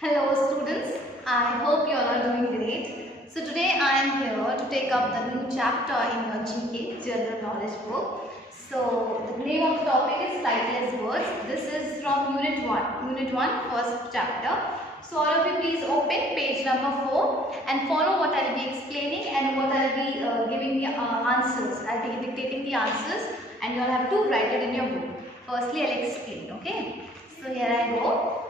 Hello students, I hope you all are doing great. So today I am here to take up the new chapter in your GK, General Knowledge book. So the name of the topic is Flightless Birds. This is from Unit 1, first chapter. So all of you please open page number 4 and follow what I will be explaining and what I will be giving the answers. I will be dictating the answers and you all have to write it in your book. Firstly I will explain, okay? So here I go.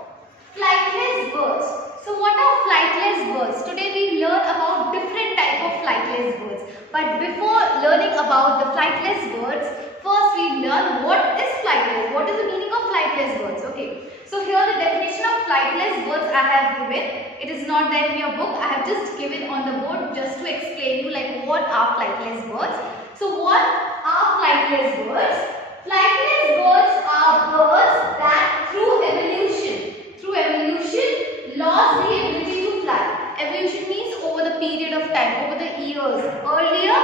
Flightless birds. So what are flightless birds? Today we learn about different type of flightless birds. But before learning about the flightless birds, first we learn what is flightless. What is the meaning of flightless birds? Okay. So here the definition of flightless birds I have given. It is not there in your book. I have just given on the board just to explain you like what are flightless birds. So what are flightless birds? Flightless birds are birds that through evolution lost the ability to fly. Evolution means over the period of time, over the years. Earlier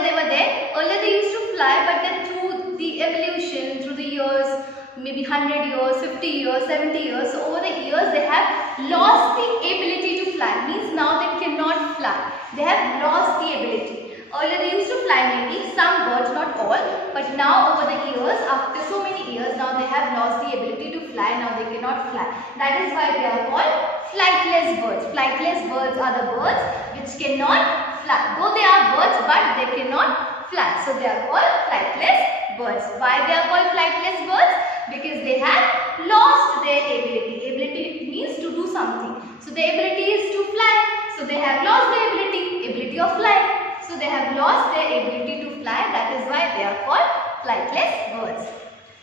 they were there. Earlier they used to fly, but then through the evolution, through the years, maybe 100 years, 50 years, 70 years. So over the years they have lost the ability to fly. Means now they cannot fly. They have lost the ability. Earlier they used to fly maybe, some birds, not all, but now over the years, after so many years, now they have lost the ability to fly, now they cannot fly. That is why they are called flightless birds. Flightless birds are the birds which cannot fly. Though they are birds, but they cannot fly. So they are called flightless birds. Why they are called flightless birds? Because they have lost their ability. Ability means to do something. So the ability is to fly. So they have lost their ability of flying. So they have lost their ability to fly. That is why they are called flightless birds.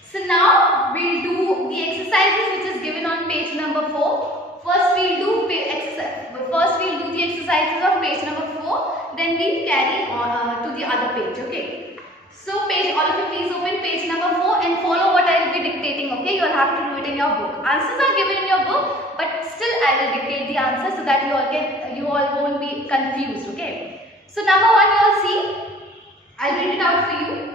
So now we'll do the exercises which is given on page number 4. First we'll do the exercises of page number 4. Then we'll carry on to the other page. Okay. So all of you please open page number 4 and follow what I will be dictating. Okay. You all have to do it in your book. Answers are given in your book, but still I will dictate the answers so that you all won't be confused. Okay. So number 1 you all see, I'll read it out for you.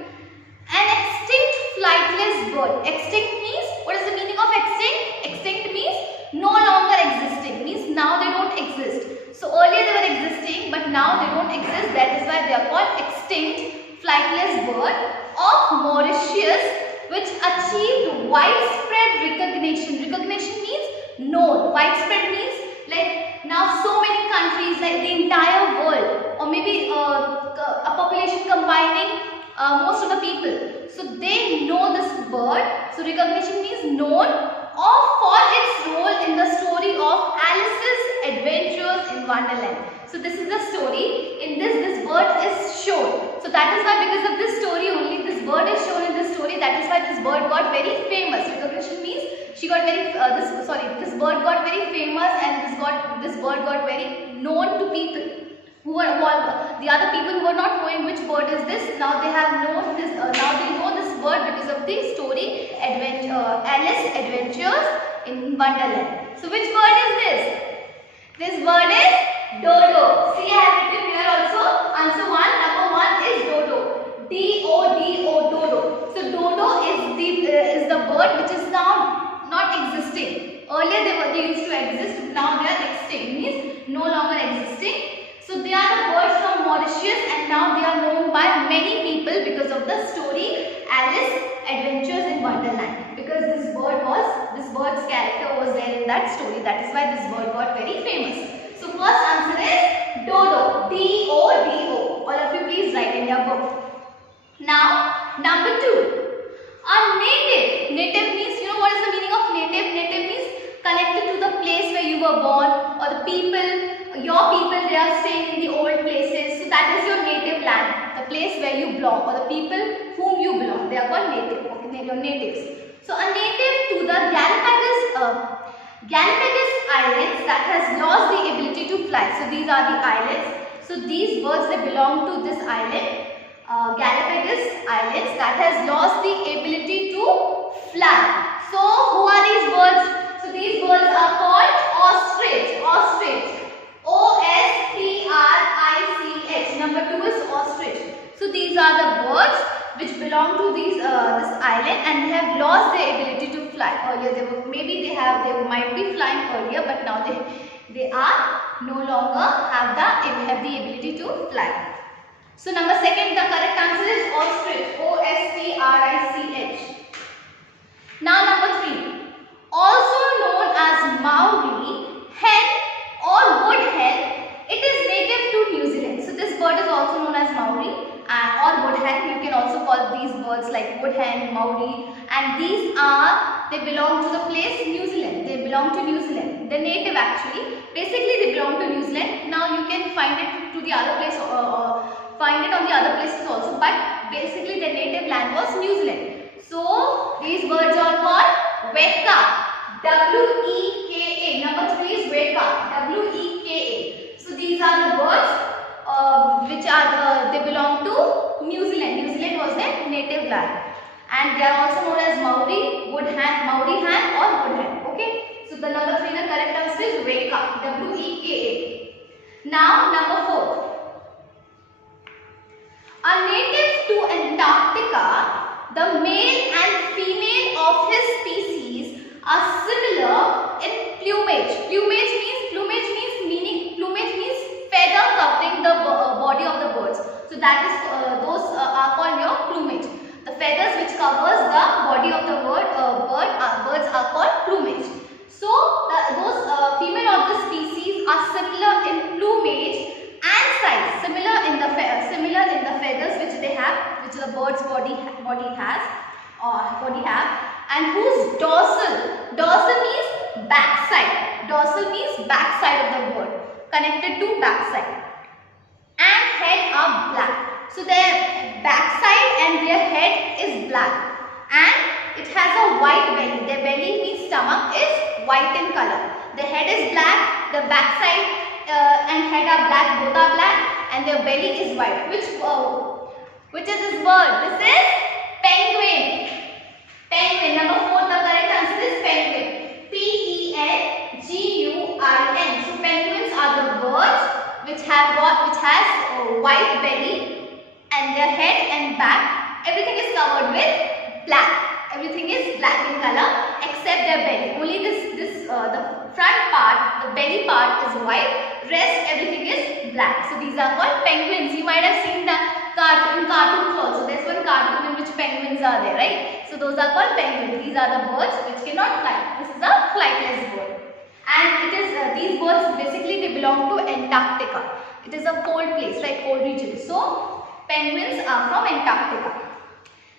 An extinct flightless bird. Extinct means, what is the meaning of extinct? Extinct means no longer existing. Means now they don't exist. So earlier they were existing, but now they don't exist. That is why they are called extinct flightless bird of Mauritius, which achieved widespread recognition. Recognition means known. Widespread means like now so many countries, like the entire world, or maybe a population combining most of the people. So they know this bird. So recognition means known for its role in the story of Alice's Adventures in Wonderland. So this is the story. In this bird is shown. So that is why, because of this story only, this bird is shown in this story. That is why this bird got very famous. Recognition means she got very this bird got very famous, and this bird got very known to people. Who are the other people who are not knowing which bird is this. Now they have known this. Now they know this bird because of the story Alice Adventures in Wonderland. So which bird is this? This bird is dodo. See, I have written here also. Answer 1. Number 1 is dodo. D-O-D-O, dodo. So dodo is the bird which is now not existing. Earlier they used to exist. Now they are extinct. Means no longer existing. So they are the birds from Mauritius, and now they are known by many people because of the story Alice Adventures in Wonderland. Because this bird's character was there in that story. That is why this bird got very famous. So first answer is dodo. D-O-D-O. All of you please write in your book. Now number 2. A native. Native means, you know what is the meaning of native? Native means connected to the place where you were born, or the people. Your people, they are staying in the old places. So that is your native land, the place where you belong, or the people whom you belong. They are called native. Okay, your natives. So a native to the Galapagos Islands that has lost the ability to fly. So these are the islands. So these birds, they belong to this island, Galapagos Islands, that has lost the ability to fly. So who are these birds? So these birds are called ostrich. Ostrich. O-S-T-R-I-C-H. Number 2 is ostrich. So these are the birds which belong to this island, and they have lost their ability to fly. Earlier maybe they might be flying earlier, but now they are no longer have the ability to fly. So number second, the correct answer is ostrich. O-S-T-R-I-C-H. Now number 3, also known as Maori hen or wood hen, it is native to New Zealand. So this bird is also known as Maori or wood hen. You can also call these birds like wood hen, Maori, and they belong to the place New Zealand. They belong to New Zealand. They're native actually. Basically they belong to New Zealand. Now you can find it to the other place find it on the other places also, but basically their native land was New Zealand. So these birds are called weka. W-E-K-A. Number 3 is weka. W-E-K-A. So these are the birds which are they belong to New Zealand. New Zealand was their native land, and they are also known as Maori hen or wood hen. Okay. So the number 3, the correct answer is weka. W-E-K-A. Now number 4. A native to Antarctica, the male and female of his species are similar in plumage. Plumage means feather covering the body of the birds. So that is those are called your plumage. The feathers which covers the body of the birds are called plumage. So those female of the species are similar in plumage and size, similar in the feathers which they have, which the bird's body have, and whose dorsal means backside. Dorsal means backside of the bird, connected to backside, and head are black. So their backside and their head is black, and it has a white belly. Their belly means stomach is white in color. The head is black, the backside and head are black, both are black, and their belly is white. Which is this bird? This is penguin. Penguin. Number 4, the correct answer is penguin. P-E-N-G-U-I-N. So penguins are the birds which has white belly, and their head and back, everything is covered with black. Everything is black in color except their belly. Only the front part, the belly part is white. Rest everything is black. So these are called penguins. You might have seen the cartoons also. There's one cartoon in which penguins are there, right? So those are called penguins. These are the birds which cannot fly. This is a flightless bird. And these birds basically they belong to Antarctica. It is a cold place, right? Cold region. So penguins are from Antarctica.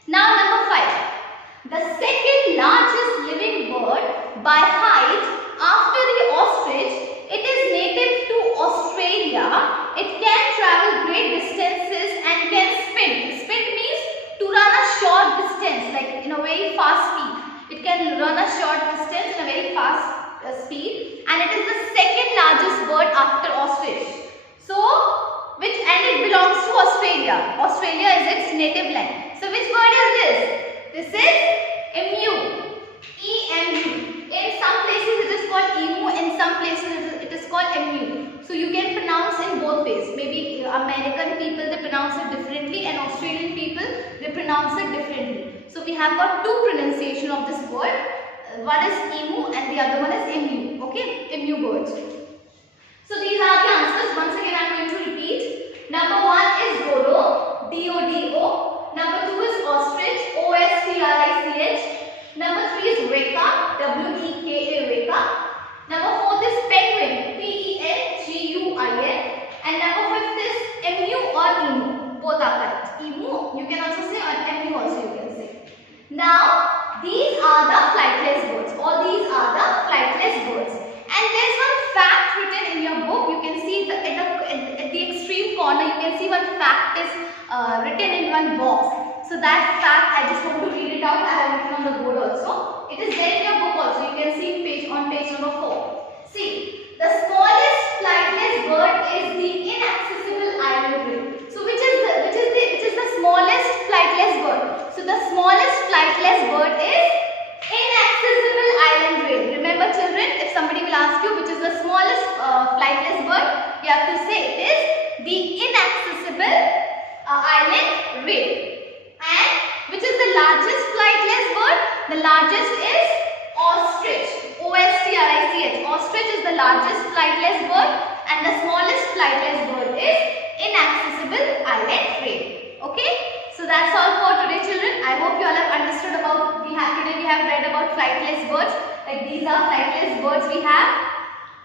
Now number 5. The second largest living bird by height after the ostrich, it is native to Australia. It can travel great distances and can spin. Spin means to run a short distance, like in a very fast speed. It can run a short distance in a very fast speed, and it is the second largest bird after ostrich. So, and it belongs to Australia. Australia is its native land. So which bird is this? This is emu. E-M-U. In some places it is called emu, in some places it is called emu. So you can pronounce in both ways. Maybe American people they pronounce it differently, and Australian people they pronounce it differently. So we have got 2 pronunciation of this word. One is emu and the other one is emu. Okay, emu birds. So these are the answers. Once again I am going to repeat. Number 1 is dodo, D-O-D-O. Number 2 is ostrich, O-S-T-R-I-C-H. Number 3 is weka, W-E-K-A, weka. Number 4 is penguin, P-E-N-G-U-I-N. And number 5 is emu or emu. Both are correct. Emu, you can also say, or emu also you can say. Now, these are the flightless birds. All these are the flightless birds. And there's one fact written in your book. You can see at the extreme corner, you can see one fact is written in one box. So that fact, I just want to read it out. I have written on the board also. It is there in your book also. You can see on page number 4. See, the smallest flightless bird is the inaccessible island rail. So which is the smallest flightless bird? So the smallest flightless bird is inaccessible island rail. Remember children, if somebody will ask you which is the smallest flightless bird, you have to say it is the inaccessible island rail. And which is the largest flightless bird? The largest is O-S-T-R-I-C-H. Ostrich is the largest flightless bird and the smallest flightless bird is inaccessible island rail. Okay. So that's all for today, children. I hope you all have understood about, today we have read about flightless birds. Like these are flightless birds we have,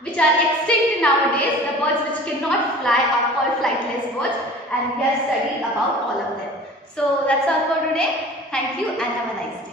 which are extinct nowadays. The birds which cannot fly are called flightless birds, and we have studied about all of them. So that's all for today. Thank you and have a nice day.